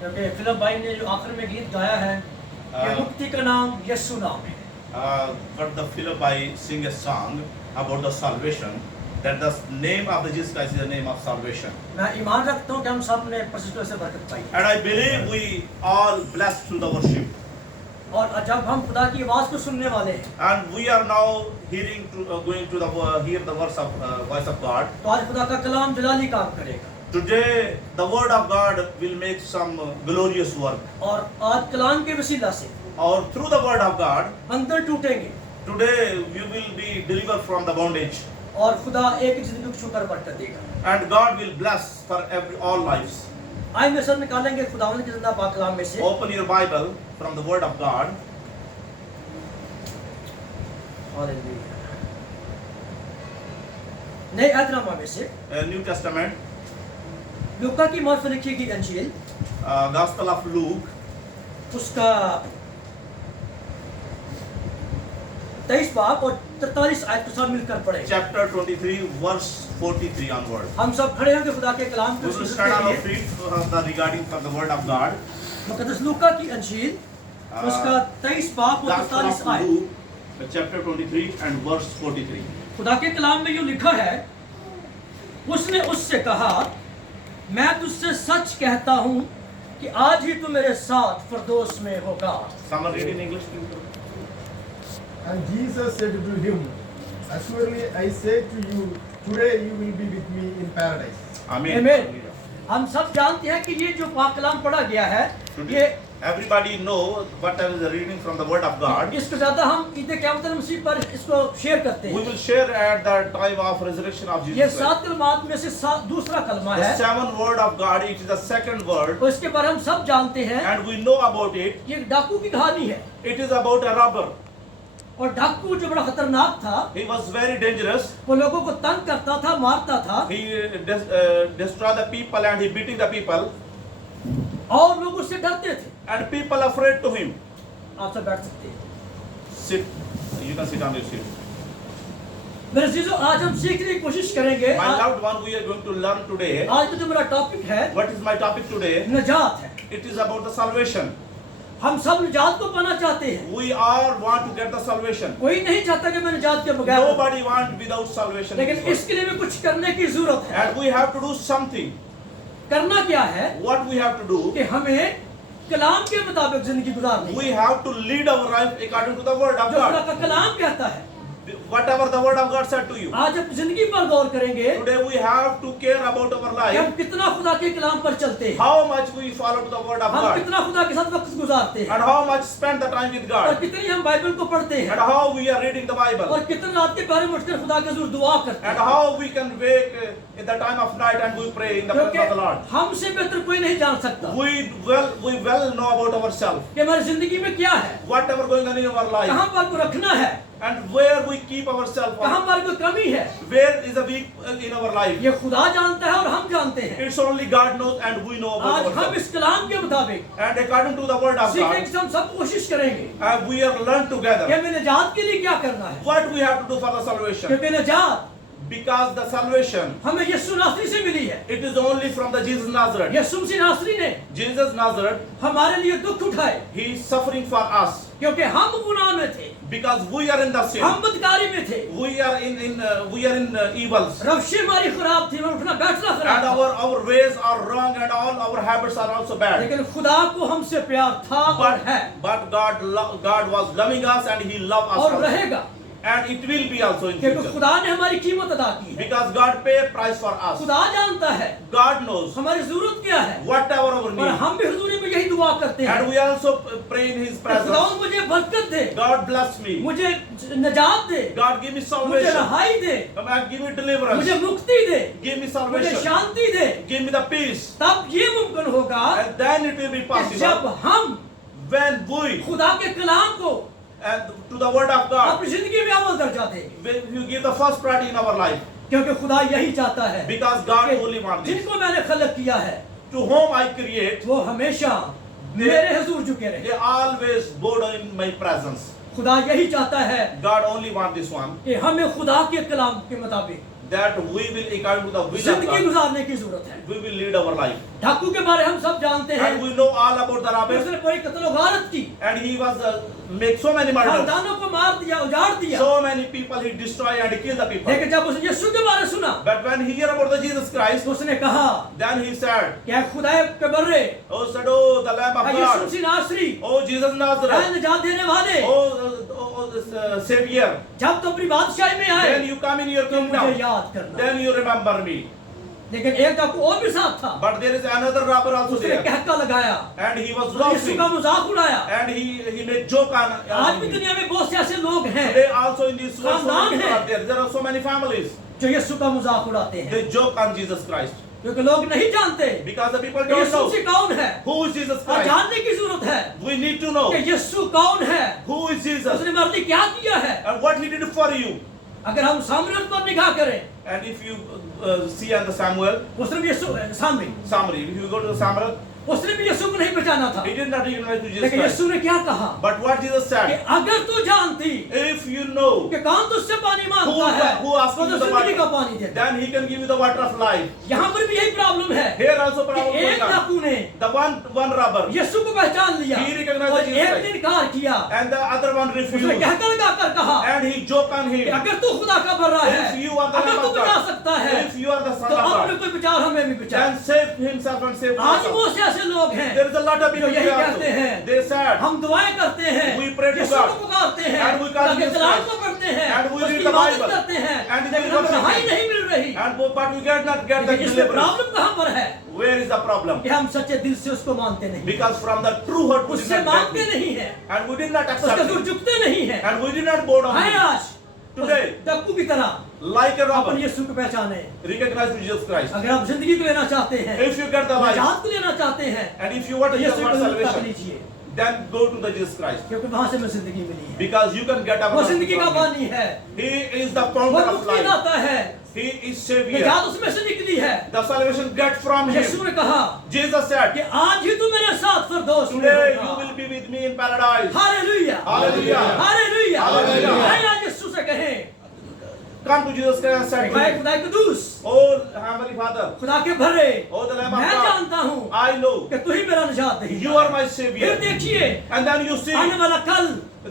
क्योंकि फिलिप भाई ने जो आखिर में गीत गाया है कि मुक्ति का नाम यीशु नाम है। But the Philippi sing a song about the salvation, that the name of the Jesus Christ is the name of salvation. मैं ईमान रखता हूँ कि हम सब ने परमेश्वर से बरकत पाई And I believe we all blessed through the worship. और जब हम खुदा की आवाज को सुनने वाले हैं And we are now hearing going to the hear the voice of God. तो आज खुदा का कलाम जलाली काम करेगा Today the word of God will make some glorious work. और आज कलाम के वसीला से Or through the word of God, अंतर टूटेंगे today you will be delivered from the bondage. और खुदा एक जिंदगी को शुक्र बरकत देगा। And God will bless for all lives. आज में सब निकालेंगे खुदावंद के जिंदा पाक कलाम में से। Open your Bible from the word of God. Hallelujah. नए अहदनामा में से New Testament, लूका की मार्फत लिखी गई अंजील Gospel of Luke, उसका 23 बाब और 43 आयत के साथ मिलकर पढ़े। chapter 23, verse 43 onward. हम सब खड़े होंगे खुदा के कलाम We को will सुनने stand on के our लिए। feet for regarding from the word of God. मुकद्दस लूका की अंजील उसका 23 बाब और Gospel 43 of आयत। Luke, chapter 23 and verse 43. खुदा के कलाम में यूं लिखा है, उसने उससे कहा, मैं तुझसे सच कहता हूं कि आज ही तू मेरे साथ फिरदौस में होगा। Someone read in English, please. And Jesus said to him, assuredly I say to you, today you will be with me in paradise. Amen. आमीन। हम सब जानते हैं कि ये जो पाक कलाम पढ़ा गया है, ये Everybody know what I was reading from the word of God. इसको ज्यादा हम ईद क़यामत मसीह पर इसको शेयर करते We हैं। will share at the time of resurrection of ये Jesus 7 Christ. कलमात में से दूसरा कलमा The है 7 word of God, it is the second word, और इसके बारे में हम सब जानते हैं। and we know about it. ये डाकू की कहानी है It is about a robber. और डाकू जो बड़ा खतरनाक था, He was very dangerous. वो लोगों को तंग करता था, मारता था He destroyed the people and he beating the people, और लोग उससे डरते थे। and people afraid to him. आप सब बैठ सकते हैं। Sit. You can sit on your seat. मेरे चीजों, आज हम सीखने की कोशिश करेंगे। My loved one, we are going to learn today. आज का जो मेरा टॉपिक है What is my topic today? निजात है। It is about the salvation. हम सब निजात को पाना चाहते हैं। We all want to get the salvation. कोई नहीं चाहता कि मैं निजात के बगैर, Nobody want without salvation. in लेकिन this world. इसके लिए भी कुछ करने की जरूरत है। And we have to do something. करना क्या है What we have to do? कि हमें कलाम के मुताबिक जिंदगी गुजारनी है। We have to lead our life according to the word of जो खुदा God. का कलाम कहता है, Whatever the word of God said to you. आज हम जिंदगी पर गौर करेंगे Today we have to care about our कि हम life. कितना खुदा के कलाम पर चलते हैं, How much we follow to the word of हम God. कितना खुदा के साथ वक्त गुजारते हैं And how much spend the time with और God. कितनी हम बाइबल को पढ़ते And हैं how we are reading the Bible. और कितने रात के पहरे में उठकर खुदा के हुजूर दुआ करते And हैं। how we can wake in the time of night and we pray in the presence of the Lord. क्योंकि हमसे बेहतर कोई नहीं जान सकता We well know about ourselves. कि हमारी जिंदगी में क्या है, Whatever going on in our life. कहाँ पर को रखना है, And where we keep ourselves. कहाँ पर कोई कमी है, Where is a weak in our life. ये खुदा जानता है और हम जानते हैं। It's only God knows and we know about आज हम ourselves. इस कलाम के मुताबिक And according to the word of सीखने God, की हम सब कोशिश करेंगे we are learned कि together. हमें निजात के लिए क्या करना है, What we have to do for the salvation. क्योंकि निजात Because the salvation, हमें यीशु नासरी से मिली है। it is only from the Jesus Nazareth. यीशु मसीह नासरी ने Jesus Nazareth, हमारे लिए दुख उठाए he is suffering for us. क्योंकि हम गुनाह में थे, Because we are in the sin. हम बदकारी में थे, We are in evils. रवशें हमारी खराब थी, उठना बैठना And खराब था। our ways are wrong and all our habits are also bad. लेकिन खुदा को हमसे प्यार था और है But God was loving us and he loved us और also. रहेगा, And it will be also in क्योंकि future. खुदा ने हमारी कीमत अदा की है। Because God paid price for us. खुदा जानता है God knows हमारी जरूरत क्या है whatever our और need. हम भी हुजूरी में यही दुआ करते हैं And we also pray in his कि खुदा presence. मुझे बरकत दे, God bless me. मुझे निजात दे, God give me मुझे salvation. रहाई दे, Come and give me deliverance. मुझे मुक्ति दे, Give me मुझे salvation. Shanti they. Give me the peace. तब ये मुमकिन होगा And then it will be कि जब possible हम when we खुदा के कलाम को and to the word of God, अपनी जिंदगी में अमल दर्जा देंगे, when you give the first priority in our life. क्योंकि खुदा यही चाहता है Because God कि only wants this. जिनको मैंने खलक किया है To whom I create, वो हमेशा मेरे हुजूर झुके रहे। they always bow in my presence. खुदा यही चाहता है God only wants this one. कि हमें खुदा के कलाम के मुताबिक that we will according to the will of जिंदगी God, गुजारने की जरूरत है। we will lead our life. डाकू के बारे हम सब जानते हैं, And we know all about the robber, उसने बड़ी कत्ल गारत की, and he was make so many murders. खानदानों को मार दिया, उजाड़ दिया। So many people he destroyed and killed the people. लेकिन जब उसने यीशु के बारे सुना But when he heard about the Jesus Christ, तो उसने कहा then he said, क्या खुदाए के बर्रे, said, oh, the Lamb of Yeshu God, मसीह नासरी, oh, Jesus ऐ Nazareth, निजात देने वाले, this Savior, जब तो अपनी बादशाही में आए then you come in your तो मुझे kingdom, याद करना। then you remember me. लेकिन एक डाकू और भी साथ था, But there is another robber also उसने there, कहका लगाया, and he was यीशु का laughing, मजाक उड़ाया। and he made joke on आज भी him. दुनिया में बहुत से ऐसे लोग हैं Today also in this world, so खानदान many people है। are there. There are so many families. जो यीशु का मजाक उड़ाते हैं, They joke on Jesus Christ क्योंकि लोग नहीं जानते because the people कि don't यीशु know मसीह कौन है। who is Jesus और Christ. जानने की जरूरत है We need to know कि यीशु कौन है, who is Jesus उसने मेरे लिए क्या किया है। and what he did for you. अगर हम सामरियन पर निगाह करें, And if you see on the Samuel उसने भी यीशु सामरी, summary, if you go to the Samuel, उसने भी यीशु को नहीं पहचाना था, he did not recognize to Jesus लेकिन Christ. यीशु ने क्या कहा But what Jesus कि said, अगर तू जानती if you know, कि कौन तुझसे पानी मांगता है who asks तो you the जिंदगी का water, पानी देता। then he can give you the water of life. यहाँ पर भी यही प्रॉब्लम है Here also कि problem एक going on. डाकू ने The one robber यीशु को पहचान लिया He recognized और Jesus एक Christ. दिन इनकार किया, and the other one उसने refused, कहकर लगा कर कहा and he joked on कि him. अगर तू खुदा का बर्रा है, If you are the अगर Lamb तू of बचा God, सकता है if you are the Son तो of अपने God, कोई बचा, हमें भी बचा। then save himself and save आज yourself. बहुत से ऐसे लोग हैं There is a lot of people जो यही here also. कहते हैं, They said, हम दुआएं करते हैं, We pray to Yeshu God, को पुकारते हैं, and we call उसके Jesus कलाम Christ, को पढ़ते हैं, and we उसकी read the इबादत Bible, करते हैं, and we लेकिन worship हमें रहाई Him. नहीं मिल रही। but we cannot get the लेकिन इसमें deliverance. प्रॉब्लम कहाँ पर है Where is the problem? कि हम सच्चे दिल से उसको मानते नहीं, Because from the true heart we did उससे not get मांगते it. नहीं है, And we did not उसके accept दूर it. झुकते नहीं है। And we did not bow down आए to it. आज Today, डाकू की तरह like a अपन robber, यीशु को पहचाने। recognize Jesus Christ. अगर आप जिंदगी को लेना चाहते हैं, If you get the life, निजात को लेना चाहते हैं, and if you want तो to यीशु get को जरूर तक salvation, लीजिए, then go to the Jesus Christ. क्योंकि वहां से हमें जिंदगी मिली है। Because you can get वो our जिंदगी का from Him. पानी है, He is the वो fountain of मुक्ति life. दाता है, He is Savior. निजात उसमें से निकली है। The salvation get from Yeshu Him. ने कहा Jesus said, कि आज ही तू मेरे साथ फिरदौस में today you होगा। will be with me in paradise. Hallelujah, Hallelujah. Hallelujah. Hallelujah. आइए आज यीशु से कहें, Come to Jesus Christ and said, मैं खुदा कदूस, Oh Heavenly Father, खुदा के भरे, oh the Lamb of मैं God, जानता हूँ I know कि तू ही मेरा निजात नहीं। you are my फिर Savior. देखिए And then you see आने वाला कल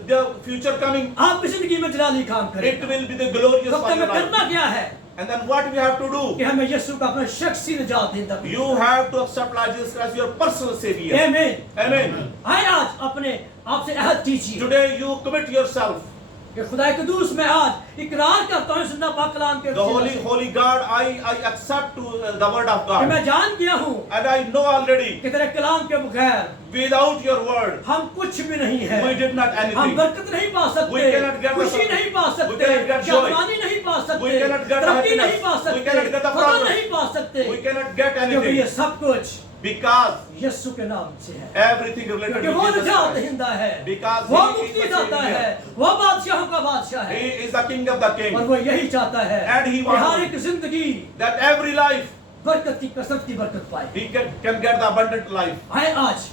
the future coming. आपकी जिंदगी में जलाली काम It करेगा। will be the glorious तब for तक your हमें life. करना क्या है And then what we have to कि do? हमें यीशु का अपना शख्सी निजात देता है। You have to accept Lord Jesus Christ, your personal Savior. आमीन। Amen. आए आज अपने आप से अहद कीजिए Today you commit yourself. कि खुदा कदूस मैं आज इकरार करता हूँ सुन्ना पाक कलाम के The वसीले से holy God, I accept to the word of कि God. मैं जान गया हूँ And I know already, कि तेरे कलाम के बगैर without your word, हम कुछ भी नहीं है। we did not हम anything. बरकत नहीं पा We सकते, cannot get the- खुशी नहीं पा we सकते, cannot get joy. जवानी नहीं पा सकते, We cannot get the तरक्की happiness. नहीं पा We सकते, cannot get the फला progress. नहीं पा सकते, We cannot get क्योंकि ये anything सब कुछ because यीशु के नाम से है। everything related क्योंकि to वो Jesus निजात Christ. हिंदा है, Because वो he is मुक्ति the दाता Savior. है, वो बादशाहों का बादशाह है, He is the King of the और King. वो यही चाहता है And he कि wants- हर एक जिंदगी That every life बरकत की कसरत की बरकत पाए। he can get the abundant life. आए आज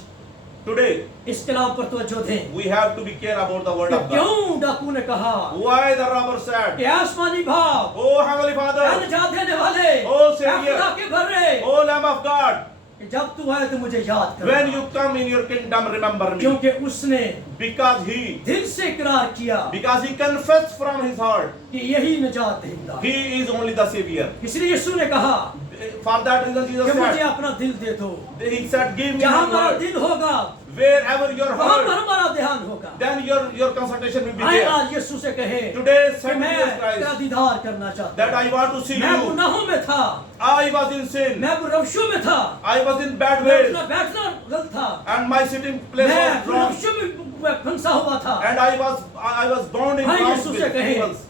Today इस कलाम पर तवज्जो दें we have to be care about the word कि of God. क्यों डाकू ने कहा Why the robber said, कि आसमानी भाव, Oh Heavenly ऐ Father, निजात देने वाले, ओ ऐ Savior, खुदा के भरे, Oh Lamb of God, कि जब तू आए तो मुझे याद कर। when you come in your kingdom, remember me. क्योंकि उसने Because he दिल से इकरार किया confessed from his heart, कि यही निजात देता। he is only the Savior. इसलिए यीशु ने कहा For that reason Jesus कि मुझे said, अपना दिल दे दो, he said, give me जहाँ your हमारा word. दिल होगा Wherever your वहाँ पर heart, हमारा ध्यान होगा। then your consultation will be आए there. आज यीशु से कहे Today कि said मैं Jesus तेरा Christ दीदार करना चाहता that हूँ। I want to see मैं you. गुनाहों में था, I was in sin. मैं रवशों में था, I was in bad मैं ways. अपना बैठना गलत था, And my sitting place मैं was wrong. रवशों में फंसा हुआ था। And I was bound in हाँ, wrong यीशु से कहे, evils.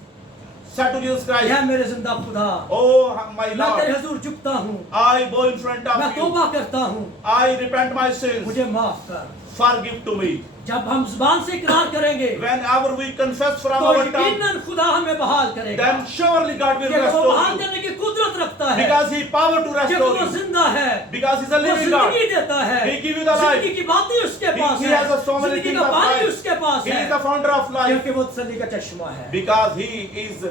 Said to Jesus या Christ, मेरे जिंदा खुदा, Oh my मैं तेरे Lord, हुजूर झुकता हूँ, I bow in front मैं of you. तौबा करता हूँ, I repent my sins. मुझे माफ कर। forgive to me. जब हम जुबान से इकरार करेंगे Whenever we confess from तो our tongue, यकीनन खुदा हमें बहाल करेगा, then surely God will क्योंकि वो restore बहाल you. करने की कुदरत रखता है, Because He power to क्योंकि restore वो you. जिंदा है, Because He's a वो living God. जिंदगी देता है, He give you the life. जिंदगी की बातें उसके He, पास he है, has a so many जिंदगी things का of पानी life. उसके पास He है, is the founder of life. क्योंकि वो तसल्ली का चश्मा है। Because He is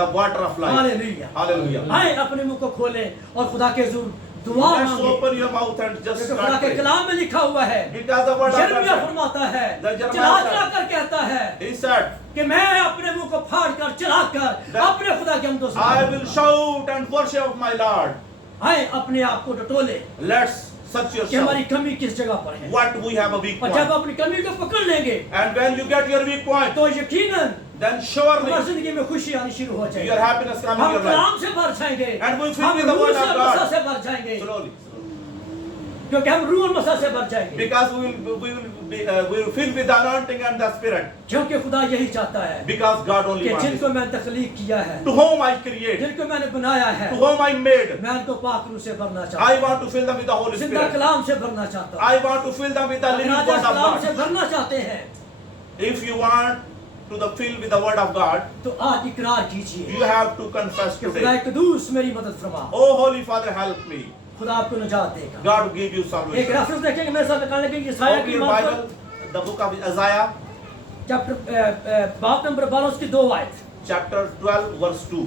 the water of life. Hallelujah. Hallelujah. आए अपने मुंह को खोलें और खुदा के हुजूर दुआ Let's मांगे, open your mouth and just क्योंकि खुदा start के praying. कलाम में लिखा हुआ है, Because the word of यिर्मयाह God फरमाता है, The Jeremiah चला said- चला कर कहता है said, He said, कि मैं अपने मुंह को फाड़ कर चला कर That- अपने खुदा के हमदो I will shout and worship my Lord. आए अपने आप को टटोले Let's search कि yourself. हमारी कमी किस जगह पर है, What we have a weak और जब point. अपनी कमी को पकड़ लेंगे And when you get your weak point, तो यकीनन then हमारी surely जिंदगी में खुशी आनी शुरू हो your जाएगी, happiness come in हम your life. कलाम से भर जाएंगे, And we fill हम with the रूह word से of और God. मसा से भर जाएंगे, Slowly. क्योंकि हम रूह और मसा से भर जाएंगे, Because we will fill with the anointing and the spirit. क्योंकि खुदा यही चाहता है Because God only कि wants जिनको it. मैंने तख्लीक किया है, To whom I create, जिनको मैंने बनाया है, to whom I made, मैं उनको पाक रूह से भरना चाहता I हूँ, want to fill them with the Holy जिंदा Spirit. कलाम से भरना चाहता हूँ, I want to fill them with the living Raja word of कलाम से God. भरना चाहते हैं If you want to the fill with the word of God, तो आज इकरार कीजिए you have to confess कि खुदा today. कदूस मेरी मदद फरमा, Oh Holy Father, help me. खुदा आपको निजात देगा। God will give you एक salvation. रेफरेंस देखेंगे मेरे साथ निकालने के यसाया Open की your बात Bible, पर the book of Isaiah, chapter बाब नंबर 12 उसकी 2 आयत, chapter 12, verse 2.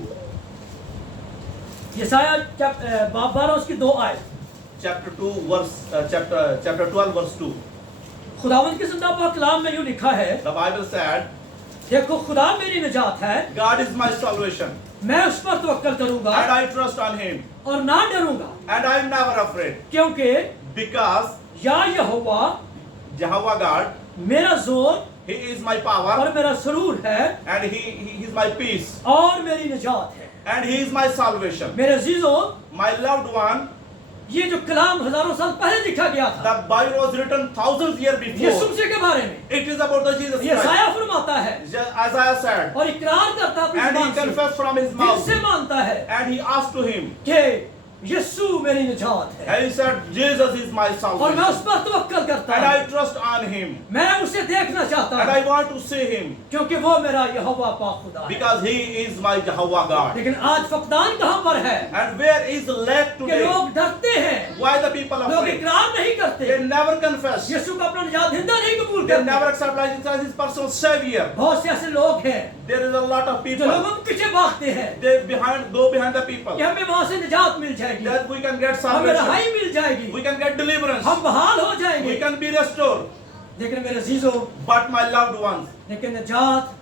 यसाया बाब 12 उसकी 2 आयत, Chapter 2, chapter 12, verse 2. खुदावंद के जिंदा पाक कलाम में यूं लिखा है, The Bible said, देखो खुदा मेरी निजात है, God is my salvation, मैं उस पर तवक्कल करूंगा and I trust on Him, और ना डरूंगा, and I am never afraid. क्योंकि Because या यहोवा Jehovah God, मेरा जोर He is my power, और मेरा सरूर है and He is my peace, और मेरी निजात है। and He is my salvation. मेरे अजीजों, My loved one, ये जो कलाम हजारों साल पहले लिखा गया था the Bible was written thousands years Yeshu before. मसीह के बारे में, It is about the Jesus ये Christ. साया फरमाता है Isaiah said, और इकरार करता है अपनी and he जुबान से, confessed from his दिल mouth, से मानता है and he asked to Him, कि यीशु मेरी निजात है and he said, Jesus is my और मैं उस salvation, पर तवक्कल करता and हूँ, I trust on Him, मैं उसे देखना चाहता and हूँ, I want to see Him, क्योंकि वो मेरा यहोवा पाक खुदा है। because He is my Jehovah God. लेकिन आज फकदान कहाँ पर है And where is lack कि today? लोग डरते हैं, Why the people are लोग afraid? इकरार नहीं करते, They never confess. यीशु को अपना निजात हिंदा नहीं कबूल They करते। never accept Jesus as His personal Savior. बहुत से ऐसे लोग हैं There is a lot of जो people. लोगों के पीछे भागते हैं They go behind the people. कि हमें वहां से निजात मिल जाएगी, That we can get हमें salvation. रहाई मिल जाएगी, We can get deliverance. हम बहाल हो We जाएंगे। can be restored. लेकिन मेरे अजीजों, But my loved ones, लेकिन निजात,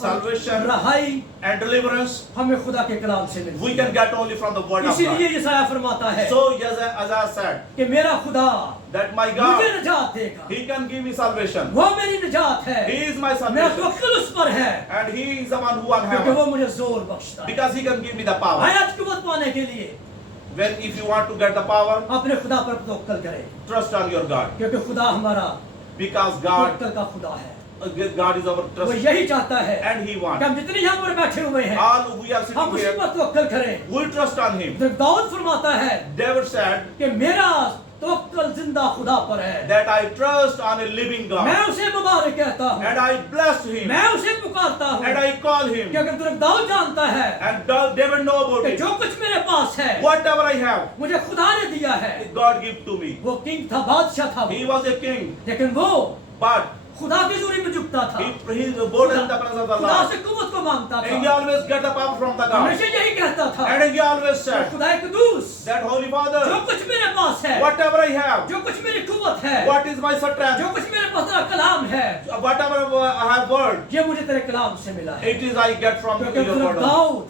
salvation रहाई and deliverance, हमें खुदा के कलाम से मिलती we है। can get only from the word of इसीलिए God. यसाया फरमाता है So Isaiah said कि मेरा खुदा that my मुझे God, निजात देगा, He can give me salvation. वो मेरी निजात है, He is my मेरा salvation. तवक्कुल उस पर है, And He is the one who I क्योंकि have. वो मुझे जोर बख्शता है। Because He can give me the power. हयात कुव्वत पाने के लिए When if you want to get the power, अपने खुदा पर तवक्कुल करें, trust on your God. क्योंकि खुदा हमारा Because God तवक्कुल का खुदा है। is our वो trust. यही चाहता है And He कि wants. हम जितने यहाँ पर बैठे हुए हैं All we are हम sitting उसी here, पर तवक्कुल करें। we trust on Him. Dawood फरमाता है David said कि मेरा तवक्कुल जिंदा खुदा पर है, that I trust on a living God. मैं उसे मुबारक कहता हूँ, And I bless Him. मैं उसे पुकारता हूँ, And I call Him. क्योंकि दाऊद जानता है And David know about कि it. जो कुछ मेरे पास है Whatever I have, मुझे खुदा ने दिया है। God give to me. वो किंग था, बादशाह था He वो, was a king, लेकिन वो but खुदा की जोरी में झुकता था, he born in the presence of the खुदा Lord. से कुव्वत को मांगता And he था, always get the power from the God. हमेशा यही कहता था And he always कि said खुदा कदूस, that Holy जो Father, कुछ मेरे पास है, whatever I have, जो कुछ मेरी कुव्वत है, what is my जो strength, कुछ मेरे पास तेरा कलाम है, whatever I have word, ये मुझे तेरे कलाम से मिला है। it is I get from क्योंकि your word. Dawood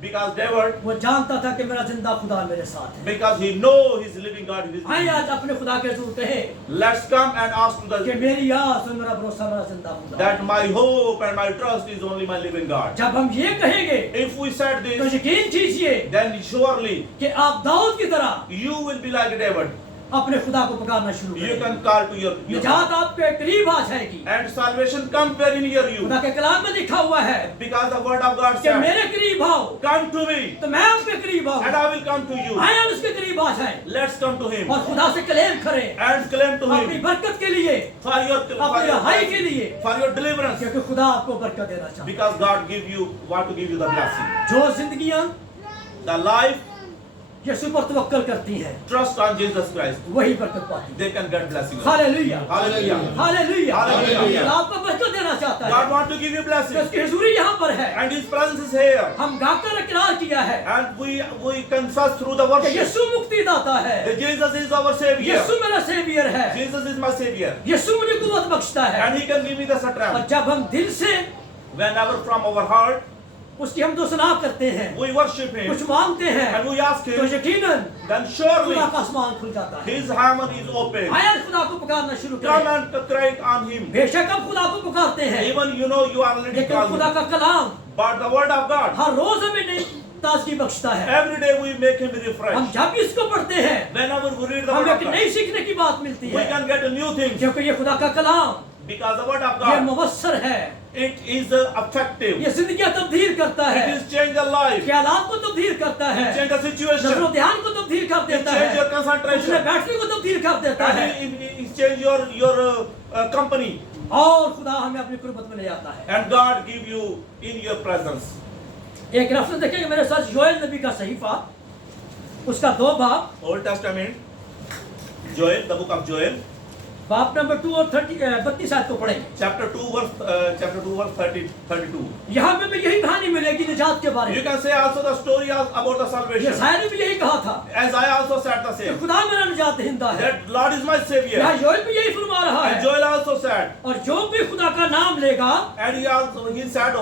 Because David, वो जानता था कि मेरा जिंदा खुदा मेरे साथ है। because he know his living God is आइए with आज अपने खुदा के हजूर कहे him. Let's come and ask to कि the मेरी आस और मेरा भरोसा मेरा जिंदा खुदा है। that my hope and my trust is only my living God. जब हम ये कहेंगे If we said तो this, यकीन कीजिए then surely कि आप दाऊद की तरह you will be like David. अपने खुदा को पुकारना शुरू You करें। can call to your निजात आपके करीब आ जाएगी। and salvation comes very near you. खुदा के कलाम में लिखा हुआ है Because the word of God कि said, मेरे करीब आओ come to me तो मैं आपके करीब and आऊँ। I will come to you. आए हम उसके करीब आ जाएं Let's come to him और खुदा से क्लेम करें and claim to अपनी him बरकत के लिए, for your अपनी रहाई के लिए, for your deliverance. क्योंकि खुदा आपको बरकत देना चाहता Because God give you want to give you the blessing. है। जो जिंदगियां The life यीशु पर तवक्कल करती हैं trust on Jesus Christ. वही बरकत पाती They can get blessing. हैं। Hallelujah, Hallelujah. हालेलुया। हालेलुया। खुदा आपको बरकत देना चाहता God है। want to give you तो blessing उसकी हुजूरी यहाँ पर है। and His presence is here. हम गाकर इकरार किया है And we confess through the कि worship यीशु मुक्तिदाता है, that Jesus is our Savior. यीशु मेरा सेवियर है, Jesus is my Savior. यीशु मुझे कुव्वत बख्शता है। And He can give me the और strength. जब हम दिल से Whenever from our heart उसकी हम दोसना करते हैं, we worship Him कुछ मांगते हैं, and we ask तो Him, यकीनन then surely खुदा का आसमान खुल जाता है। His heaven is open. आया खुदा को पुकारना शुरू Come करें। and cry on Him. बेशक हम खुदा को पुकारते हैं, Even you know you are already लेकिन called खुदा Him. का कलाम But the word of God, हर रोज हमें नई ताजगी बख्शता है। every day we make Him हम refresh. जब भी इसको पढ़ते हैं Whenever we read the word हमें of एक God, नई सीखने की बात मिलती we है, can get a new things. क्योंकि ये खुदा का कलाम Because the word of ये God, मुबस्सर है, it is effective. ये जिंदगियां तब्दील करता It है, is change the life. ख्यालात को तब्दील करता है, Change the situation. नजरो ध्यान को तब्दील कर It देता change your है, concentration. उसने बैठने को तब्दील कर देता है, And it change your company. और खुदा हमें अपनी कुर्बत में ले जाता है। And God give you in your presence. एक रेफरेंस देखेंगे मेरे साथ योएल नबी का सहीफा, उसका 2 बाब, Old Testament, Joel, the book of Joel, बाब नंबर 2 और 32 आयत को पढ़ेंगे। chapter 2 verse 32. यहाँ पे भी यही कहानी मिलेगी निजात के बारे You में। can say also the story about the ये salvation. शायद ने भी यही कहा था As I also said the कि same. खुदा मेरा निजात दहिंदा है। That Lord is my Savior. यहाँ योएल भी यही फरमा रहा And है, Joel also said, और जो भी खुदा का नाम लेगा and he said,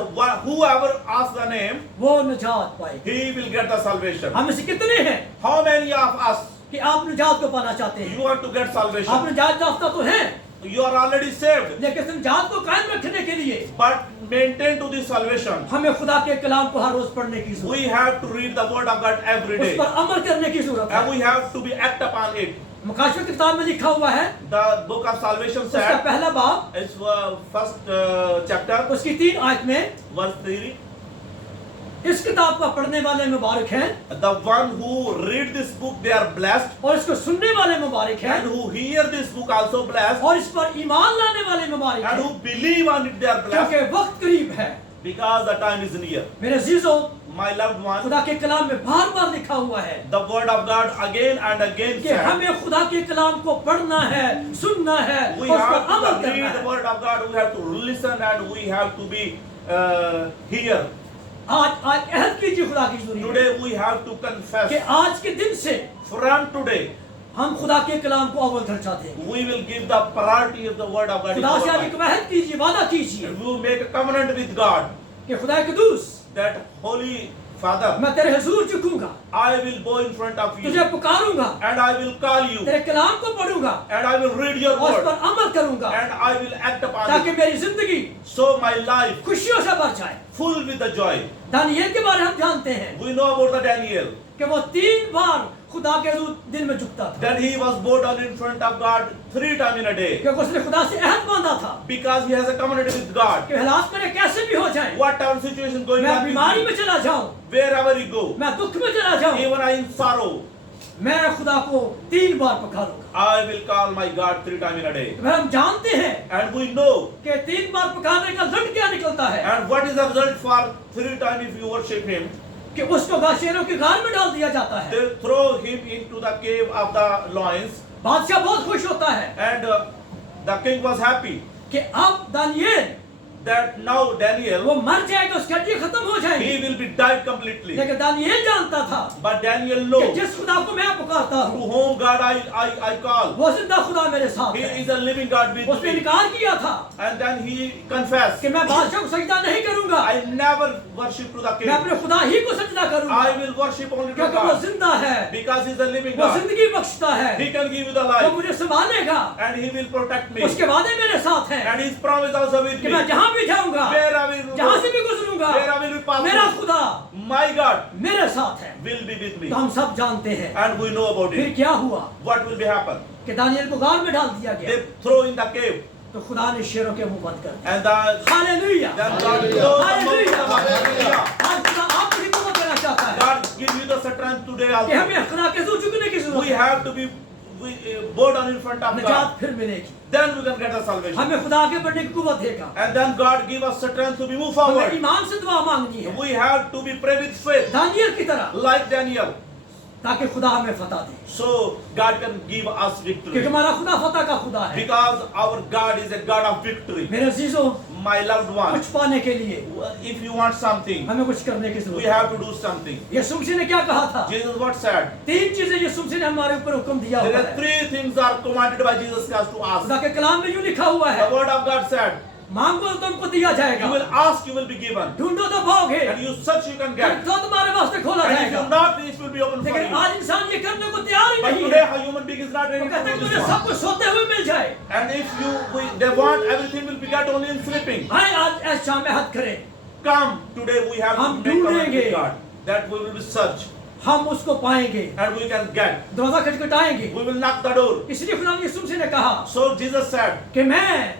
whoever asks the name, वो निजात पाएगा। he will get the salvation. हम में से कितने हैं How many of us कि आप निजात को पाना चाहते हैं? you want to get आप salvation? निजात याफ्ता तो हैं, You are already saved, लेकिन इस निजात को कायम रखने के लिए but maintain to this salvation. हमें खुदा के कलाम को हर रोज पढ़ने की जरूरत We have to read the word of God every है, उस day, पर अमल करने की जरूरत and है। we have to be act upon it. मुकाशवा की किताब में लिखा हुआ है, The book of salvation उसका said, पहला बाब, it's first chapter, उसकी 3 आयत में, verse 3. इस किताब का पढ़ने वाले मुबारक हैं The one who read this book, they are blessed, और इसको सुनने वाले मुबारक हैं and who hear this book also blessed, और इस पर ईमान लाने वाले मुबारक and हैं, who believe on it, they are blessed, क्योंकि वक्त करीब है। because the time is near. मेरे अजीजों, My loved one, खुदा के कलाम में बार बार लिखा हुआ है the word of God again and again कि said, हमें खुदा के कलाम को पढ़ना है, सुनना है we और उस पर have अमल to करना read the है। word of God, we have to listen, and we have to be here. आज अहद कीजिए खुदा की हुजूरी में Today we have to कि confess. आज के दिन से From today, हम खुदा के कलाम को अव्वल दर्जा देंगे। we will give the priority of the word of God in खुदा our से आप life. एक वहद कीजिए, वादा कीजिए And we will make a covenant with God कि खुदा कदूस, that Holy Father, मैं तेरे हुजूर झुकूंगा, I will go in front of you, तुझे पुकारूंगा, and I will call you, तेरे कलाम को पढ़ूंगा and I will read your और उस पर word, अमल करूंगा and I will act upon ताकि it, मेरी जिंदगी so my life खुशियों से भर जाए। full with the joy. Daniel के बारे में हम जानते हैं We know about the Daniel, कि वो 3 बार खुदा के हजूर दिन में झुकता था, that he was bowed down in front of God 3 times in a day, क्योंकि उसने खुदा से अहद बांधा था because he has a covenant with God. कि हालात मेरे कैसे भी हो जाएं, Whatever situation going मैं on बीमारी with में चला जाऊं, you, wherever you go, मैं दुख में चला जाऊं, even I in sorrow, मैं खुदा को 3 बार पुकारूंगा। I will call my God 3 times in a day. वह हम जानते हैं And we know, कि 3 बार पुकारने का रिजल्ट क्या निकलता है and what is the result for 3 times if you worship him? कि उसको गाशेरों के गार में डाल दिया जाता है। They throw him into the cave of the lions, बादशाह बहुत खुश होता है and the king was happy कि अब दानियेल that now Daniel, वो मर जाएगा, उसकी हड्डियां खत्म हो जाएंगी, he will be died completely. लेकिन दानियेल जानता था But Daniel कि knows जिस खुदा को मैं पुकारता to हूँ whom God I call. वो जिंदा खुदा मेरे साथ He है। is a living God with उसने me. इनकार किया था And then he confessed, कि मैं बादशाह को सजदा नहीं करूंगा, I never worship to the मैं king. अपने खुदा ही को सजदा करूंगा, I will worship only to क्योंकि वो God. जिंदा है, Because he is a living वो God. जिंदगी बख्शता है, He can give you the वो life. मुझे संभालेगा, And he will protect me. उसके वादे मेरे साथ हैं And his promise also with कि me. मैं जहां भी जाऊंगा, where I will जहां से go, भी गुजरूंगा, where I will be passing, मेरा खुदा my God मेरे साथ है। will be with me. तो हम सब जानते हैं And we know about फिर it. क्या हुआ What will be happen? कि दानियल को गार में डाल दिया गया, They throw in the cave, तो खुदा ने शेरों के मुंह बंद कर दिया। and the hallelujah. then God closed the mouth of hallelujah. the Hallelujah. आज खुदा आपको हिम्मत देना चाहता है God give you the strength today कि also. हमें खुदा के हज़ूर झुकने की We जरूरत है। have to be bow down in front of God. निजात फिर मिलेगी, Then we can get the salvation. हमें खुदा आगे बढ़ने की कुव्वत देगा। And then God give us strength to be move हमें forward. ईमान से दुआ मांगनी है, We have to be pray with faith, Daniel की तरह, like Daniel, ताकि खुदा हमें फतह दे, so God can give us क्योंकि victory. हमारा खुदा फतह का खुदा है। Because our God is a God of victory. मेरे अजीजों, My loved one, कुछ पाने के लिए if you want something, हमें कुछ करने की we जरूरत है। have to do something. यीशु मसीह ने क्या कहा था? Jesus what said? 3 चीजें यीशु मसीह ने हमारे ऊपर हुक्म दिया There हुआ are है। 3 things are commanded by Jesus Christ to us. खुदा के कलाम में यूं लिखा हुआ The है, word of God said, मांगो तो तुमको दिया you जाएगा, will ask, you will be given. ढूंढो तो पाओगे, And you search, you can get. तो तुम्हारे वास्ते खोला And if जाएगा। you knock, it will be open for लेकिन you. आज इंसान ये करने को तैयार ही But नहीं today, है। a human being is not वो ready कहते हैं to कि do मुझे this सब one. कुछ सोते हुए मिल जाए। And if they want everything will be get only in sleeping. आए आज ऐसा शाम में हद करें, Come, today we have to हम make covenant ढूंढेंगे। with God. That we will be search. हम उसको पाएंगे, And we can get. दरवाजा खटखटाएंगे। We will knock the door. इसलिए खुदा ने यीशु मसीह ने कहा So Jesus said, कि मैं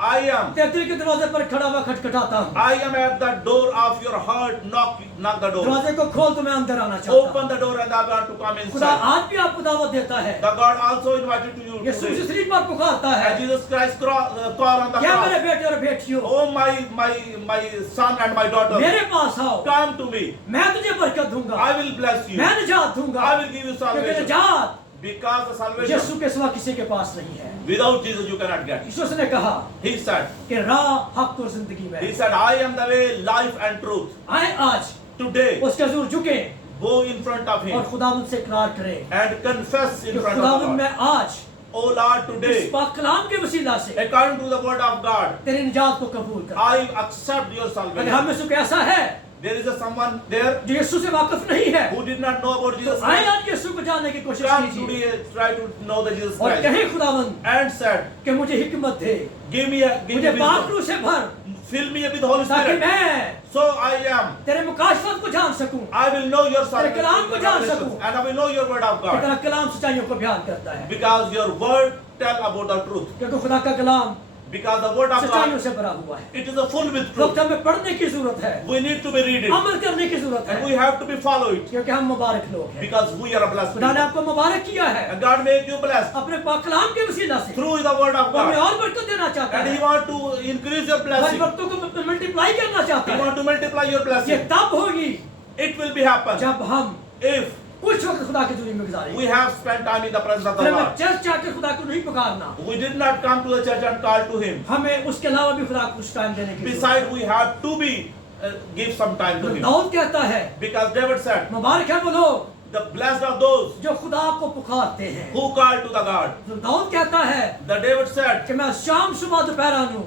I am. तेरे दिल के दरवाजे पर खड़ा हुआ खटखटाता हूँ, I am at the door of your heart. Knock the door. दरवाजे को खोल तो मैं अंदर आना चाहता हूँ। Open the door and I want to come खुदा inside. आज भी आपको दावत देता है, The God also invited to you Yeshu Masih today. शरीर पर पुकारता है, And Jesus Christ call on the क्या मेरे cross. बेटे और बेटियों, Oh my son and my daughter, मेरे पास आओ, come to me. मैं तुझे बरकत दूंगा, I will bless you. मैं निजात दूंगा, I will give you क्योंकि salvation. निजात Because the salvation यीशु के सिवा किसी के पास नहीं है। without Jesus you cannot get. यीशु ने कहा He said, कि राह हक और जिंदगी में He said, I am the way, life and truth. आए आज Today, उसके हजूर झुके go in front of और Him खुदा मुझसे इकरार करें and confess कि in front खुदा of God. मैं आज Oh Lord, इस today, पाक कलाम के वसीला से according to the word of God, तेरी निजात को कबूल कर। I accept your अगर salvation. हम में से कोई ऐसा है There is someone there जो यीशु से वाकिफ नहीं है, who did not know about तो Jesus आए Christ. आज यीशु को जानने की कोशिश Come कीजिए today, try to know the Jesus और Christ. कहे खुदावंद And said, कि मुझे हिकमत दे, give me मुझे पाक wisdom. रूह से भर, Fill me with the Holy ताकि Spirit. मैं So I am. तेरे मुकाशफत को जान सकूं, I will know your तेरे कलाम को जान salvation. सकूं। And I will know your word of कि God. तेरा कलाम सच्चाइयों को बयान करता है, Because your word tell about the truth. क्योंकि खुदा का कलाम Because the word of सच्चाइयों God, से भरा हुआ है। it is a full with वक्त truth. हमें पढ़ने की जरूरत है, We need to be read it. अमल करने की जरूरत And we है, have to be follow it. क्योंकि हम मुबारक लोग हैं। Because we are a blessed खुदा ने people. आपको मुबारक किया है And God make you blessed अपने पाक कलाम के वसीला से, through the word of वो हमें God. और बरकत देना चाहता And है, He want to increase your हमारी blessing. वक्तों को मल्टीप्लाई करना चाहता He है। want to multiply your ये blessing. तब होगी It will be happen जब हम if कुछ वक्त खुदा की दुनिया में गुजारेंगे। we have spent time in the presence of the फिर हमें Lord. चर्च आके खुदा को नहीं पुकारना, We did not come to the church and call to Him. हमें उसके अलावा भी खुदा को कुछ टाइम देने की जरूरत Besides, we have to be give some time to है। Him. दाऊद कहता है, Because David said, मुबारक है वो लोग the blessed are those जो खुदा को पुकारते हैं। who call to the God. तो दाऊद कहता है The David said कि मैं शाम सुबह दोपहर लूं,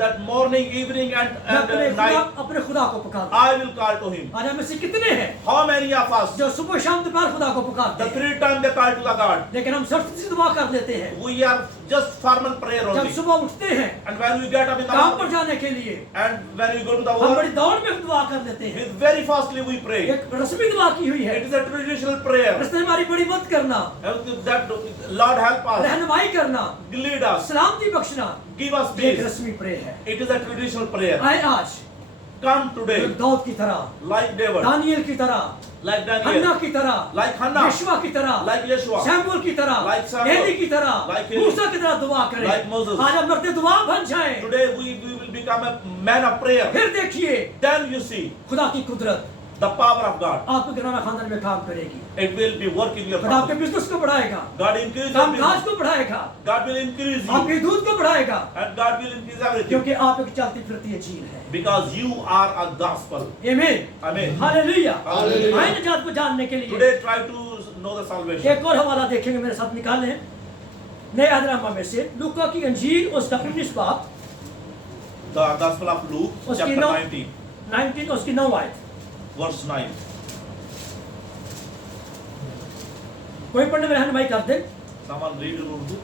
that morning, evening, and मैं night अपने खुदा को पुकारता I will call to Him. हूं। आज हम से कितने हैं How many of us? जो सुबह शाम दोपहर खुदा को पुकारते The हैं, 3 times they call to the God. लेकिन हम सख्त से दुआ कर लेते हैं। We are just formal prayer जब only. सुबह उठते हैं And when we get up in the काम पर morning, जाने के लिए, and when we go to the हम बड़ी work, दौड़ में दुआ कर लेते हैं। with very fastly we pray. एक रस्मी दुआ की हुई है, It is a traditional prayer. उसने हमारी बड़ी मदद करना, That Lord help us, रहनुमाई करना, lead us, सलामती बख्शना, give us ये एक peace. रस्मी प्रे है। It is a traditional prayer. आए आज Come today, दाऊद की तरह, like David, दानियल की तरह, like हन्ना Daniel, की तरह, like Hannah, यशवा की तरह, like Yeshua, शैमुएल की तरह, Like Samuel, एली की तरह, like Eli, मूसा की तरह दुआ करें। like Moses. आज हम मर्द दुआ बन जाएं। Today we will become a man of prayer. फिर देखिए Then you see खुदा की कुदरत the power of God. आपके घराना खानदान में काम करेगी। It will be working your खुदा आपके family. बिजनेस को बढ़ाएगा, God increase your कामकाज business. को बढ़ाएगा, God will increase you. आपकी दूध को बढ़ाएगा, And God will increase everything. क्योंकि आप एक चलती फिरती झील है। Because you are a gospel. आमीन, Amen. हालेलुया। हालेलुया। आए निजात को जानने के लिए Today try to know the salvation. एक और हवाला देखेंगे, मेरे साथ निकालें नए अहदनामा में से लूका की अंजील उसका 19 बाब The Gospel of Luke, उसकी chapter 9 19, उसकी 9 आयत। verse 9. कोई पढ़ने में रहनुमाई कर दे। Someone read in Urdu.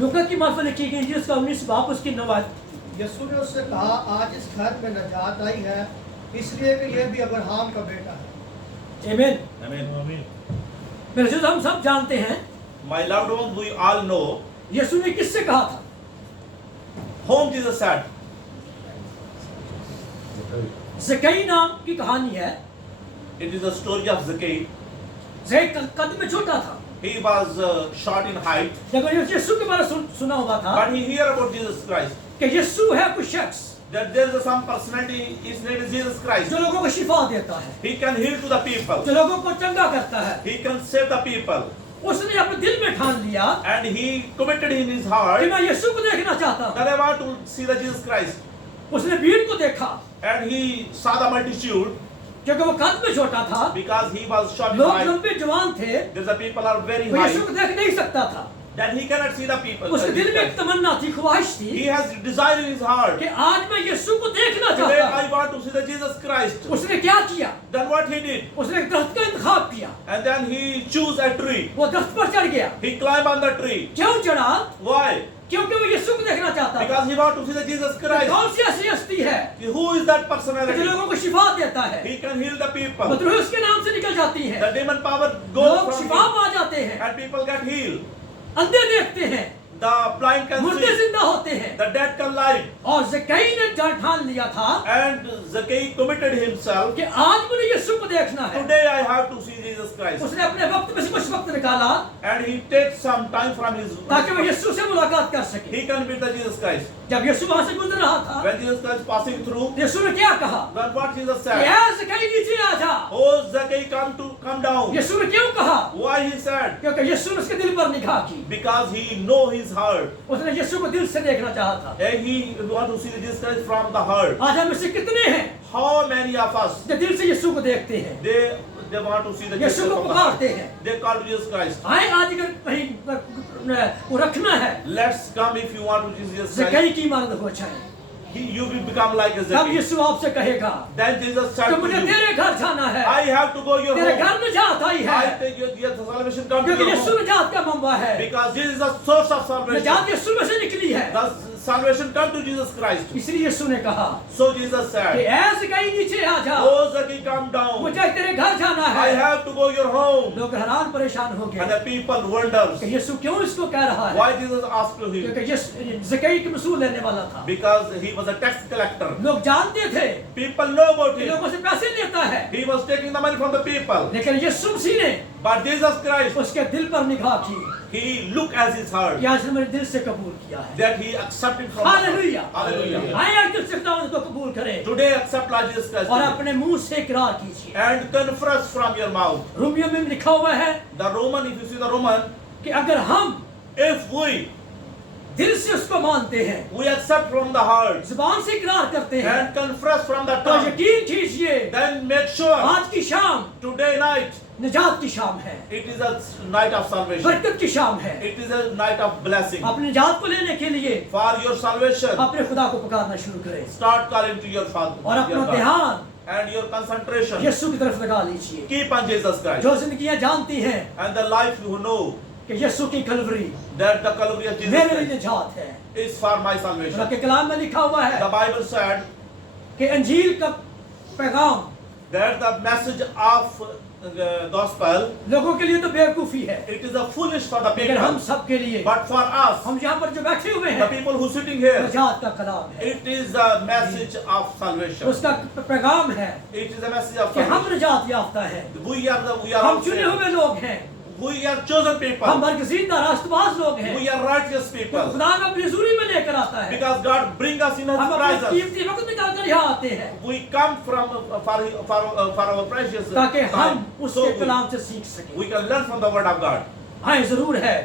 लूका की मार्फत लिखी गई इंजील उसका 19 बाब उसकी 9 आयत। यीशु ने उससे कहा, आज इस घर में नजात आई है, इसलिए कि यह भी अब्राहम का बेटा है। आमीन। Amen. मेरे दोस्त, हम सब जानते हैं My loved ones, we all know यीशु ने किससे कहा था? whom Jesus said. ज़कई नाम की कहानी है। It is the story of Zacchaeus. ज़कई कद में छोटा था, He was short in height, लेकिन यीशु के बारे में सुना हुआ था but he hear about Jesus Christ. कि यीशु है कोई शख्स That there is some personality, his name is Jesus Christ. जो लोगों को शिफा देता है, He can heal to the people. जो लोगों को चंगा करता है। He can save the people. उसने अपने दिल में ठान लिया And he committed in his कि heart मैं यीशु को देखना चाहता हूँ। that I want to see the Jesus Christ. उसने भीड़ को देखा And he saw the multitude क्योंकि वो कद में छोटा था, because he was short in लोग height. लंबे जवान थे, There's the people are very वो यीशु high. को देख नहीं सकता था। Then he cannot see the people. उसके दिल में एक तमन्ना थी, ख्वाहिश थी He has desire in his heart. कि आज मैं यीशु को देखना Today चाहता I हूँ। want to see the Jesus Christ. उसने क्या किया? Then what he did? उसने एक दरख्त का इंतखाब किया, And then he chose a tree. वो दरख्त पर चढ़ गया। He climbed on the tree. क्यों चढ़ा? Why? क्योंकि वो यीशु को देखना चाहता था। Because he want to see the Jesus Christ. कौन सी ऐसी हस्ती है Who is that जो personality? लोगों को शिफा देता है? He can heal the people. मधुर उसके नाम से निकल जाती है, The demon power goes लोग from शिफा him पा जाते हैं, and people get healed. अंधे देखते हैं, The blind can मुर्दे see. जिंदा होते हैं। The dead can live. और ज़कई ने जड़ ठान लिया था And Zacchaeus committed himself. कि आज मुझे यीशु को देखना है। Today I have to see Jesus Christ. उसने अपने वक्त में से कुछ वक्त निकाला And he takes some time from his ताकि वो यीशु से मुलाकात कर सके। he can meet the Jesus Christ. जब यीशु वहां से गुजर रहा था, When Jesus Christ passing through, यीशु ने क्या कहा? then what Jesus कि said? ऐ ज़कई नीचे आ जा। Oh Zacchaeus, come down. यीशु ने क्यों कहा? Why he said? क्योंकि यीशु ने उसके दिल पर निगाह की। Because he know his heart. उसने यीशु को दिल से देखना चाहा था। And he want to see Jesus Christ from the heart. आज हम इससे कितने हैं How many of us जो दिल से यीशु को देखते हैं, they want to see the Jesus यीशु को from the heart. पुकारते हैं? They call to Jesus Christ. आए आज अगर कहीं को रखना है, Let's come if you want to see Jesus Christ. ज़कई की मानद हो जाए, You will become like a तब Zacchaeus. यीशु आपसे कहेगा Then Jesus said कि to मुझे you, तेरे घर जाना है, I have to go your तेरे home. घर में जात आई है, I take your salvation come to क्योंकि your यीशु home. निजात का मंबा है। Because this is the source of salvation. निजात यीशु में से निकली है। The salvation come to Jesus Christ. इसलिए यीशु ने कहा So Jesus कि said, ऐसे कहीं नीचे आ जा, Oh Zacchaeus, come down. मुझे तेरे घर जाना I है। have to go your home. लोग हैरान परेशान हो And गए the people wonders कि यीशु क्यों इसको कह रहा है, why Jesus asked to him. क्योंकि यीशु ज़कई की वसूल लेने वाला था। Because he was a tax collector. लोग जानते थे People know about कि him. लोगों से पैसे लेता है, He was taking the money from the people. लेकिन यीशु मसीह ने But Jesus Christ, उसके दिल पर निगाह की he looked at his heart. कि आज मेरे दिल से कबूल किया है। That he accepted from the heart. Hallelujah. Hallelujah. आए आज दिल से खुदावंद को कबूल करें Today accept Lord Jesus Christ. और today. अपने मुंह से इकरार कीजिए। And confess from your mouth. Romeo में लिखा हुआ है The Roman, if you see the Roman, कि अगर हम if we दिल से उसको मानते हैं, accept from the heart जुबान से इकरार करते हैं, and confess from the तो tongue, यकीन कीजिए then make sure आज की शाम today night निजात की शाम है, it is a night of salvation. बरकत की शाम है। It is a night of blessing. अपनी निजात को लेने के लिए For your salvation, अपने खुदा को पुकारना शुरू करें start calling to your Father. और your अपना God. ध्यान And your concentration, यीशु की तरफ लगा लीजिए। keep on Jesus Christ. जो जिंदगियां जानती हैं And the life you know कि यीशु की Kalvari that the Calvary of Jesus मेरे लिए Christ निजात है। is for my खुदा salvation. के कलाम में लिखा हुआ है The Bible said कि अंजील का पैगाम that the message of the gospel, लोगों के लिए तो बेवकूफी है, it is a foolish for the लेकिन हम people, सब के लिए, but for us, हम यहाँ पर जो बैठे हुए the हैं, people who sitting here, निजात का कलाम है, it is the message of salvation. उसका पैगाम है It is a message of कि हम salvation. निजात याफ्ता हैं, We are हम all चुने saved. हुए लोग हैं, We are chosen हम people. बरगज़ीदा रास्तबाज लोग हैं। We are righteous people. खुदा हमें अपनी हुजूरी में लेकर आता है, Because God bring us in His हम अपने presence. कीमती वक्त निकाल कर यहाँ आते हैं We come from for our precious ताकि हम time. उसके So कलाम से सीख सकें। we can learn from the word of God. हाँ जरूर है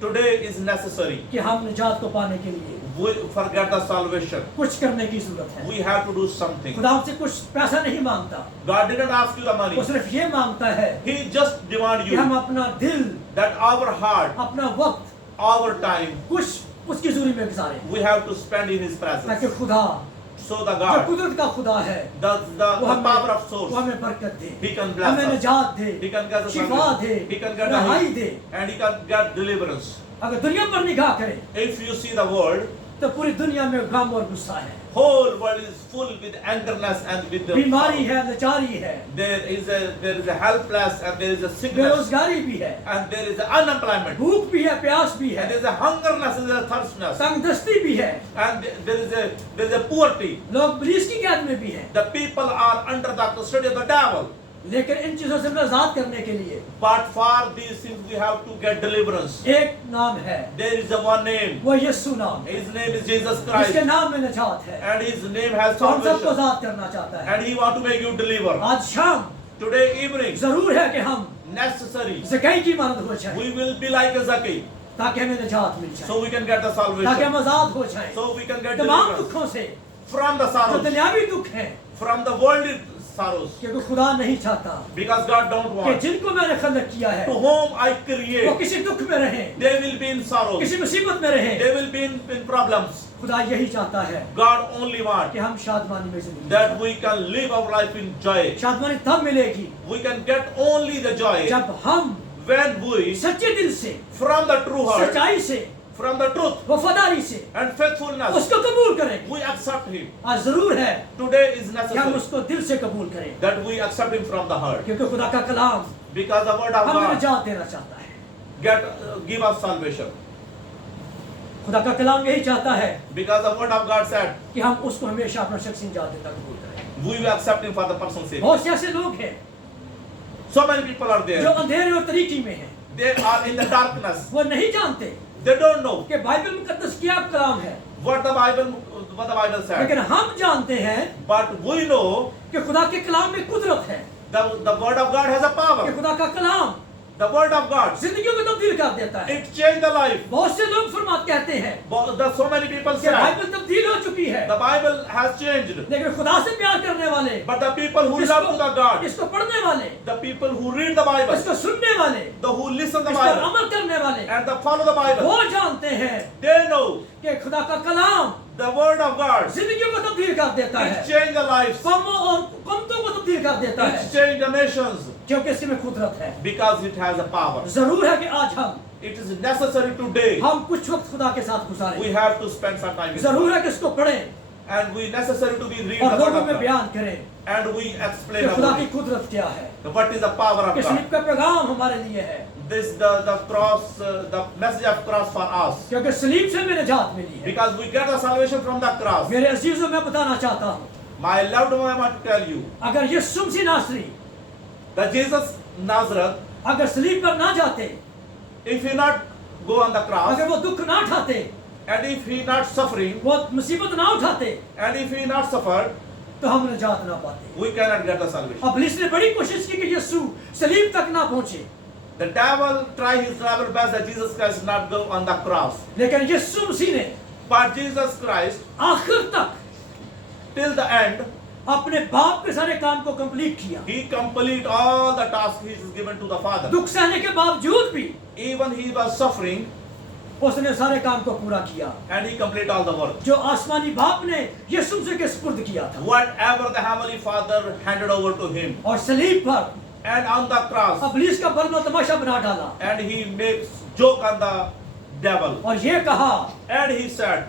Today is necessary. कि हम निजात को पाने के लिए We forget the salvation. कुछ करने की जरूरत है। We have to do something. खुदा हमसे कुछ पैसा नहीं मांगता, God didn't ask you the money. वो सिर्फ ये मांगता है He just demand कि हम you अपना दिल, that our heart, अपना वक्त our time, कुछ उसकी हुजूरी में गुजारें, we have to spend in His ताकि presence. खुदा So the जो God, कुदरत का खुदा है the वो power of वो source, हमें बरकत दे, He can bless हमें us. निजात दे, He can get the Shifa salvation. They, He can get the रहाई healing. They. And He can get deliverance. अगर दुनिया पर निगाह करें if you see the world, तो पूरी दुनिया में गम और गुस्सा है, whole world is full with angerness and with the बीमारी है, लाचारी है, there is a helpless and there is a sickness बेरोजगारी भी है, and there is a unemployment भूख भी है, प्यास भी and है, there is a hungerness and there is a thirstness तंगदस्ती भी है, and there is a poverty. लोग पुलिस की कैद में भी हैं। The people are under the custody of the devil. लेकिन इन चीजों से हमें आजाद करने के लिए But for these things we have to get deliverance. एक नाम है, There is a one name. वो यीशु नाम, His name is Jesus जिसके Christ नाम में निजात है, and his name has तो हम सबको salvation आजाद करना चाहता है। and he want to make you deliver. आज शाम Today evening जरूर है कि हम necessary ज़कई की मानद हो जाएं, we will be like a Zaki ताकि हमें निजात मिल जाए, so we can get the ताकि हम salvation, आजाद हो जाएं so we can get तमाम deliverance दुखों से, from the जो sorrows, दुनियावी दुख हैं, from the worldly sorrows, क्योंकि खुदा नहीं चाहता because God don't कि want. जिनको मैंने खलक किया है To whom I वो create, किसी दुख में रहें, they will be in sorrows, किसी मुसीबत में रहें। they will be in problems. खुदा यही चाहता है God only want कि हम शादमानी में जिंदगी that जिएं। we can live our life in joy. शादमानी तब मिलेगी We can get only the joy जब हम when we, सच्चे दिल से, from the true heart, सच्चाई से, from the truth वफादारी से and faithfulness, उसको कबूल करेंगे। we accept Him. आज जरूर है Today is कि हम necessary उसको दिल से कबूल करें, that we accept Him from the heart, क्योंकि खुदा का कलाम because the word of हमें God निजात देना चाहता है। give us salvation. खुदा का कलाम यही चाहता है Because the word of God said कि हम उसको हमेशा अपना शख्सी निजात देता कबूल करें। we will accept Him for the person's sake. बहुत से ऐसे लोग हैं So many people are जो there. अंधेरे और तरीकी में हैं, They are in the darkness. वो नहीं जानते They don't know कि बाइबल मुकद्दस क्या कलाम है, what the Bible said. लेकिन हम जानते हैं But we know कि खुदा के कलाम में कुदरत है, the word of God has a कि power. खुदा का कलाम The word of God, जिंदगियों को तब्दील कर देता है। it changed the life. बहुत से लोग फरमात कहते हैं So many people कि said बाइबल तब्दील हो चुकी है, the Bible has changed. लेकिन खुदा से प्यार करने वाले, But the people who love to the God, इसको पढ़ने वाले, the people who read the Bible, इसको सुनने वाले, the who listen the इस पर Bible, अमल करने वाले, and the follow the Bible, वो जानते हैं they know कि खुदा का कलाम the word of God. जिंदगियों को तब्दील कर देता It है, changed the lives. कौमों और कौमतों को तब्दील कर देता है, It changed the nations क्योंकि इसमें कुदरत है। because it has a power. जरूर है कि आज हम It is necessary today. कुछ वक्त खुदा के साथ We गुजारें, have to spend some time with जरूर God. है कि इसको पढ़ें And we necessary to be read और the लोगों word में of God. बयान करें And we explain कि खुदा about की it. कुदरत क्या है, What is the power of कि God? सलीब का पैगाम हमारे लिए है, This the cross, the message of cross for us. क्योंकि सलीब से हमें निजात मिली है। Because we get the salvation from the cross. मेरे अजीजों मैं बताना चाहता हूँ, My loved one, I want to tell you अगर यीशु मसीह नासरी that Jesus Nazareth, अगर सलीब पर ना जाते, if he not go on the cross, अगर वो दुख ना उठाते, and if he not suffering, वो मुसीबत ना उठाते, and if he not suffered, तो हम निजात ना पाते। we cannot get the salvation. अब पुलिस ने बड़ी कोशिश की कि यीशु सलीब तक ना पहुंचे, The devil tried his level best that Jesus Christ not go on the cross. लेकिन यीशु मसीह ने But Jesus Christ, आखिर तक till the end, अपने बाप के सारे काम को कंप्लीट किया। he complete all the tasks he is given to the Father. दुख सहने के बावजूद भी Even he was suffering, उसने सारे काम को पूरा किया and he complete all the work. जो आसमानी बाप ने यीशु मसीह के सुपुर्द किया था। Whatever the heavenly Father handed over to him, और सलीब पर and on the cross, इब्लीस का बरनो तमाशा बना डाला and he makes joke on the devil, और ये कहा and he said,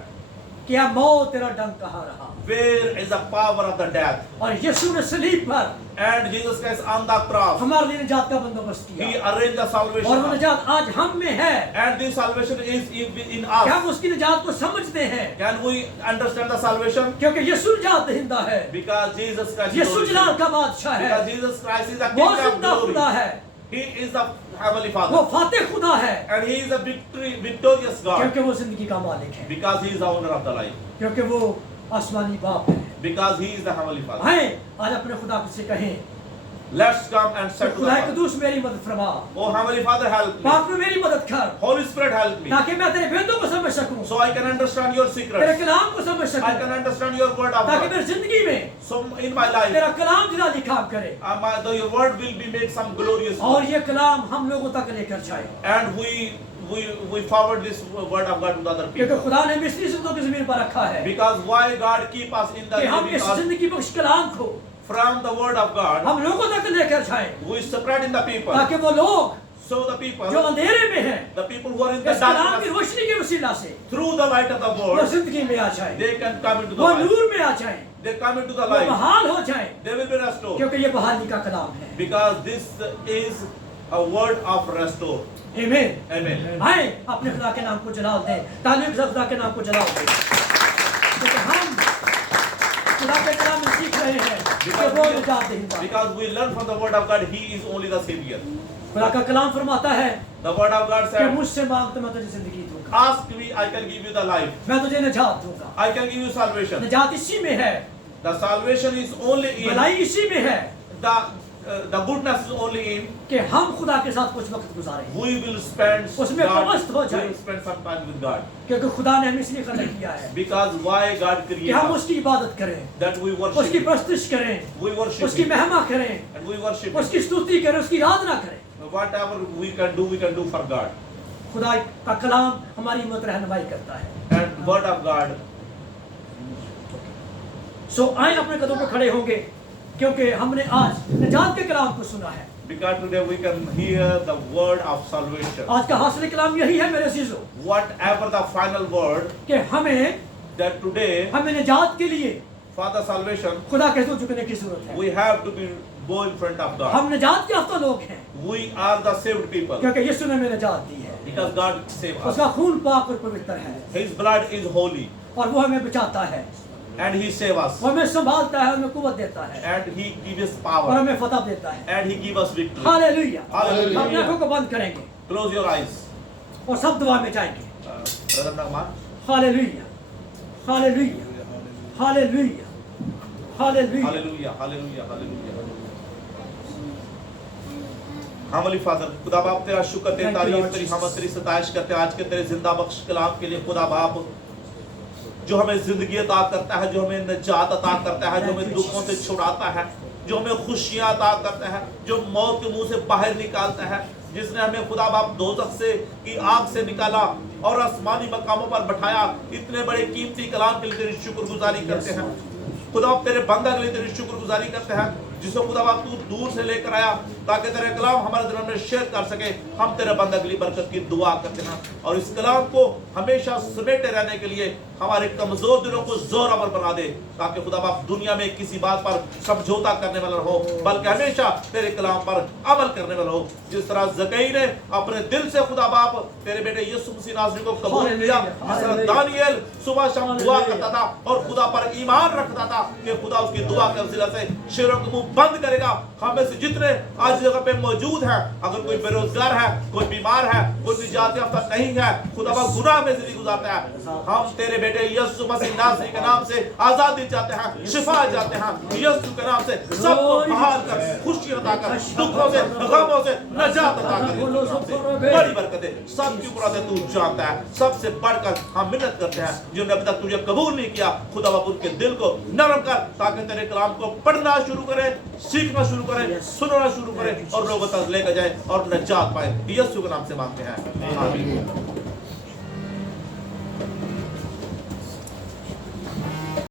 कि या मौत तेरा डंक कहाँ रहा, where is the power of the death? और यीशु ने सलीब पर And Jesus Christ on the cross, हमारे लिए निजात का बंदोबस्त he किया arranged the और वो salvation, निजात आज हम में है। and this salvation is in क्या हम us. उसकी निजात को समझते हैं? Can we understand the salvation? क्योंकि यीशु निजात दहिंदा है, Because Jesus Christ is Yeshu origin. जलाल का बादशाह Because है, Jesus Christ is the वो King of जिंदा खुदा glory. है, He is the heavenly वो Father, फातेह खुदा है, and he is a victorious God. क्योंकि वो जिंदगी का मालिक है, Because he is the owner of the life. क्योंकि वो आसमानी बाप है। Because he is the heavenly Father. आए आज अपने खुदा से कहें, Let's come and set to the खुदा Father. कदूस मेरी मदद फरमा, Oh heavenly Father, help me. पाप में मेरी मदद कर, Holy Spirit, help me. ताकि मैं तेरे भेदों को समझ सकूं, So I can understand your तेरे secrets. कलाम को समझ I सकूं, can understand your word of ताकि God. मेरी जिंदगी में So in my life, तेरा कलाम जिलाली काम करे your word will be made some glorious और work. ये कलाम हम लोगों तक लेकर जाए, And we forward this word of God to the other क्योंकि people. खुदा ने मिस्री जिंदों की जमीन पर रखा है Because why God keep us in the कि हम living इस earth जिंदगी बख्श कलाम को from the word of God, हम लोगों तक लेकर जाए, we spread in the people, ताकि वो लोग So the people, जो अंधेरे में हैं, the people who are in the इस कलाम की darkness, रोशनी के वसीला से through the light of the वो word, जिंदगी में आ जाए, they can come into the वो light. नूर में आ जाए, They come into the वो light. बहाल हो जाए, They will be restored. क्योंकि ये बहाली का कलाम है। Because this is a word of restore. आमीन। Amen. आए अपने खुदा के नाम को जलाल दें, तालीम से खुदा के नाम को जलाल दें, क्योंकि हम खुदा के कलाम में सीख रहे हैं कि वो निजात देता है। Because we learn from the word of God, He is only the Savior. खुदा का कलाम फरमाता है The word of God कि said, मुझसे मांग तो मैं तुझे जिंदगी दूंगा, ask me, I can give you the life. मैं तुझे निजात दूंगा। I can give you salvation. निजात इसी में है, The salvation is only in, भलाई इसी में है the goodness is only in, कि हम खुदा के साथ कुछ वक्त गुजारें, we will spend, उसमें पवस्त हो we जाए। will spend some time with God. क्योंकि खुदा ने हमें इसलिए खड़ा किया है Because why God कि created हम us? उसकी इबादत करें, That we उसकी worship, प्रस्तुति करें, we worship उसकी Him, महिमा करें, and we worship उसकी Him. स्तुति करें, उसकी आराधना करें। Whatever we can do for God. खुदा का कलाम हमारी हिम्मत रहनुमाई करता है। And word of God. सो आए अपने कदमों पर खड़े होंगे, क्योंकि हमने आज निजात के कलाम को सुना है। Because today we can hear the word of salvation. आज का हासिल कलाम यही है मेरे अजीजों, Whatever the final word, कि हमें that निजात के लिए for the salvation, खुदा के हज़ूर झुकने की जरूरत है। we have to go in front of God. हम निजात के याफ्ता लोग हैं, We are the saved people. क्योंकि यीशु ने हमें निजात दी है। Because God saved us. उसका खून पाक और पवित्र है, His blood is holy. और वो हमें बचाता है, And He saves us. वो हमें संभालता है, हमें कुव्वत देता है, And He gives us और power. हमें फतह देता है। And He gives us victory. Hallelujah. Hallelujah. अपनी आंखों को बंद करेंगे Close your eyes. और सब दुआ में जाएंगे। Brother Nagman. Hallelujah, hallelujah, hallelujah, hallelujah. Hallelujah. Hallelujah. Hallelujah. Heavenly Father, खुदा बाप तेरा शुक्र तेरी Thank you, तारीफ Lord तेरी Jesus. हमद तेरी सताइश करते हैं आज के तेरे जिंदा बख्श कलाम के लिए खुदा बाप जो हमें जिंदगी अता करता है, जो हमें निजात अता करता है, जो हमें दुखों से छुड़ाता है, जो हमें खुशियां अता करता है, जो मौत के मुंह से बाहर निकालता है, जिसने हमें खुदा बाप दोजख से की आग से निकाला और आसमानी मकामों पर बैठाया। इतने बड़े कीमती कलाम के लिए तेरी शुक्रगुजारी करते हैं खुदा बाप, तेरे बंदा के लिए तेरी शुक्रगुजारी करते हैं जिसको खुदा बाप तू दूर से लेकर आया ताकि तेरे कलाम हमारे दिलों में शेयर कर सके। हम तेरे बंदा के लिए बरकत की दुआ करते हैं और इस कलाम को हमेशा समेटे रहने के लिए हमारे कमजोर दिलों को जोरावर बना दे ताकि खुदा बाप दुनिया में किसी बात पर समझौता करने वाला हो बल्कि हमेशा तेरे कलाम पर अमल करने वाला हो। जिस तरह ज़कई ने अपने दिल से खुदा बाप तेरे बेटे यीशु मसीह नाज़री को कबूल किया, जिस तरह दानियल सुबह शाम दुआ करता था और खुदा पर ईमान रखता था कि खुदा उसकी दुआ के वसीला से शेरों को मुंह बंद करेगा। हम में से जितने आज जगह पे मौजूद हैं, अगर कोई बेरोजगार है, कोई बीमार है, कोई निजात याफ्ता नहीं है, खुदा बाप गुनाह में जिंदगी गुजारता है, हम तेरे बेटे यीशु मसीह नाज़री के नाम से आजादी चाहते हैं, शिफा चाहते हैं। यीशु के नाम से सबको बहाल कर, खुशी अता कर, दुखों से गमों से नजात अता कर, बड़ी बरकतें सबके ऊपर तू जानता है। सबसे बढ़कर हम मिन्नत करते हैं जिन्होंने अभी तक तुझे कबूल नहीं किया, खुदा बाप उनके दिल को नरम कर ताकि तेरे कलाम को पढ़ना शुरू करें, सीखना शुरू करें, सुनना शुरू करें और लोगों तक लेकर जाए और नजात पाए। यीशु के नाम से मांगते हैं, आमीन।